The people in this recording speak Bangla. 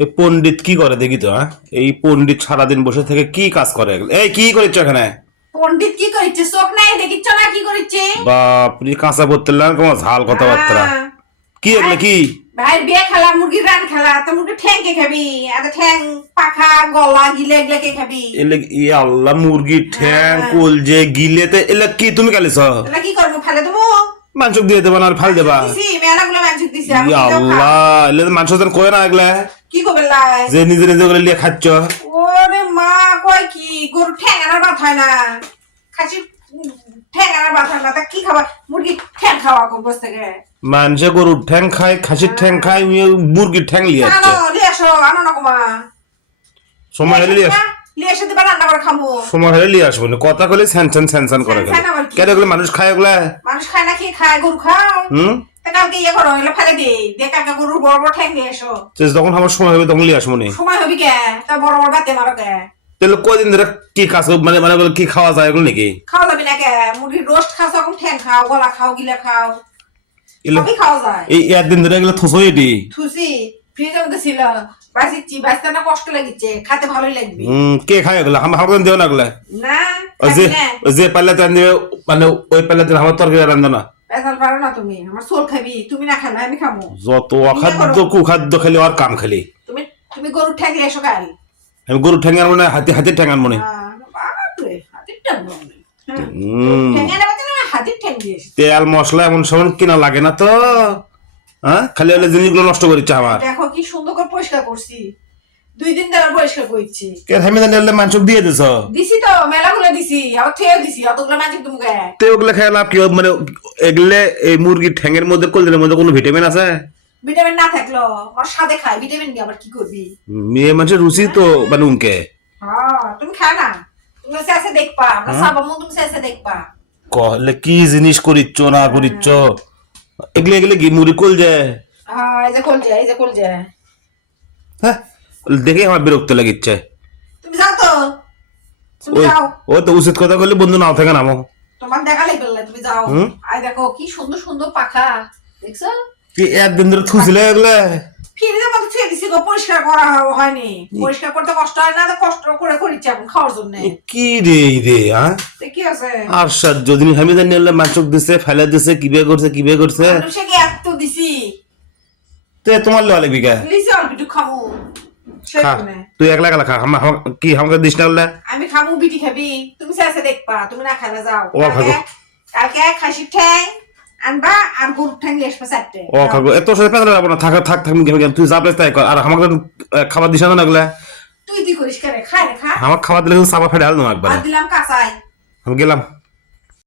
এই পণ্ডিত কি করে দেখি তো, হ্যাঁ? এই পণ্ডিত সারাদিন বসে থেকে কি কাজ করে? এই কি করিচ্ছ এখানে? পণ্ডিত কি করিচ্ছে? চোখ নাই দেখিচ্ছ না কি করিচ্ছে? বাপরে, কাঁচা পড়তে তোমার ঝাল কথাবার্তা কি এগুলো কি? ভাই বিয়ে খেলা, মুরগির রান খেলা, তো মুরগির ঠ্যাং কে খাবি? এত ঠ্যাং, পাখা, গলা, গিলে এগুলা কে খাবি? এলে ই আল্লাহ, মুরগির ঠ্যাং, কলজে, গিলেতে এলে কি তুমি কালিছ? এটা কি করবো? ফেলে দেবো? মাংস দিয়ে দেবা না ফাল দেবা? দিছি, মেলাগুলো মাংস দিছি। ই আল্লাহ, এলে মাংস যেন কয় না এগুলা, কি করবে লাই? যে নিজে নিজে করে লিয়ে খাচ্ছ। ওরে মা, কয় কি? গরু ঠ্যাং আনার বাত হয় না, খাসি ঠ্যাং আনার বাত হয় না, তা কি খাবা? মুরগি ঠ্যাং খাওয়া বসে থেকে। মানুষে গরুর ঠ্যাং খায়, খাসির ঠ্যাং খায়, মুরগির ঠ্যাং লিয়ে আনো, আসছে। লিয়ে আসো, আনো না কমা। সময় হলে লিয়ে লিয়ে এসে দিবা, রান্না করে খাবো। সময় হলে লিয়ে আসবো না, কথা কলে স্যানসান করে গেল। স্যানস্যান আবার কি? কেন এগুলো মানুষ খায় ওগুলা? মানুষ খায় না, কি খায়? গরু খাও। হুম, তা কালকে ইয়ে করো, এগুলো ফেলে দিই, দিয়ে কাকা গরুর বড় বড় ঠ্যাং দিয়ে এসো। যখন আমার সময় হবে তখন লিয়ে আসবো নি। সময় হবি কে? তা বড় বড় বাতে মারো কে? তাহলে কয়দিন ধরে কি কাজ মানে মানে ওগুলো কি খাওয়া যায় এগুলো নাকি? খাওয়া যাবি না কে? মুরগির রোস্ট খাও, তখন ঠ্যাং খাও, গলা খাও, গিলা খাও, এগুলো সবই খাওয়া যায়। এই একদিন ধরে এগুলো থসই এটি। থুসি ফ্রিজের মধ্যে ছিল, বাঁচিচ্ছি, বাঁচতে না কষ্ট লাগিচ্ছে, খাতে ভালোই লাগবে। কে খায় এগুলো? আমার দেও না এগুলা। না ওই যে খাবি না? ওই যে পাল্লাতে রান্ধবে, মানে ওই পাল্লাতে আমার তরকারি রান্ধো না। পেছাল পারো না তুমি? আমার সোল খাবি, তুমি না খেলে আমি খাবো। যত অখাদ্য কুখাদ্য খেলে আর কাম খেলি। তুমি তুমি গরুর ঠ্যাং দিয়ে এসো কাল। আমি গরুর ঠ্যাং আনবো না, হাতির ঠ্যাং আনবো না। বাপরে, হাতির ঠ্যাং বলে। হ্যাঁ, হুম, ঠ্যাং এনে বাঁচে না, হাতির ঠ্যাং দিয়ে এসেছে। তেল মশলা এমন সমান কিনা লাগে না তো, হ্যাঁ? খালি হলে জিনিসগুলো নষ্ট করিচ্ছে আমার। দেখো কি সুন্দর করে পরিষ্কার করছি, 2 দিন ধরে পরিষ্কার করছি। কে থামি জানি মাংস দিয়ে দিছ? দিছি তো, মেলাগুলো দিছি, আবার থেয়ে দিছি, অতগুলো মাঝে তুমি গায়ে। তো ওগুলো খেয়ে লাভ কি হবে? মানে এগুলো এই মুরগির ঠ্যাঙের মধ্যে কলজের মধ্যে কোনো ভিটামিন আছে? ভিটামিন না থাকলো আর সাদে খাই, ভিটামিন দিয়ে আবার কি করবি? মেয়ে মানুষের রুচি তো মানে উনকে। হ্যাঁ, তুমি খাও না, তুমি শেষে দেখবা, আমরা সাবামু, তুমি শেষে দেখবা। কহলে কি জিনিস করিচ্ছ না করিচ্ছ? এগুলো এগুলো কি মুড়ি কলজে? হ্যাঁ, এই যে কলজে, এই যে কলজে। হ্যাঁ, দেখে আমার বিরক্ত লাগিচ্ছে। তুমি যাও তো, তুমি ওই যাও, ও তো উচিত কথা বললে বন্ধু নাও থাকে নামো। তোমার দেখা লাগবে না, তুমি যাও। হুম? আই দেখো কি সুন্দর সুন্দর পাখা, দেখছো? কি একদিন ধরে থুছিলে এগুলো? ফ্রিজের মধ্যে ছেড়ে দিছি গো, পরিষ্কার করা হয়নি। পরিষ্কার করতে কষ্ট হয় না, তো কষ্ট করে করিচ্ছি এখন খাওয়ার জন্য। কি রে রে, হ্যাঁ? কি আছে? আর সাত যদি আমি জানি মাংস দিছে, ফেলে দিছে, কিভাবে করছে কিভাবে করছে। মানুষকে এত দিছি, তে তোমার লেওয়া লাগবি কে? লিসি অল্প একটু খামু, খা, সেজন্য। তুই একলা একলা খা, কি আমাকে দিস না বললে? আমি খামু, বিটি খাবি, তুমি শেষে দেখবা, তুমি না খেলে যাও। ও খাবো। কালকে খাসির ঠ্যাং আনবা, আর গরুর ঠ্যাং নিয়ে আসবা 4টে। ও খাবো, এত সাথে পেতে যাবো না, থাক থাক থাক, তুই যা পেস তাই কর। আর আমাকে খাবার দিস না এগুলা। তুই করিস করে খাই রে, খা। আমার খাবার দিলে কিন্তু চাপা ফেটে আলো একবার। আর দিলাম কাঁচাই। আমি গেলাম।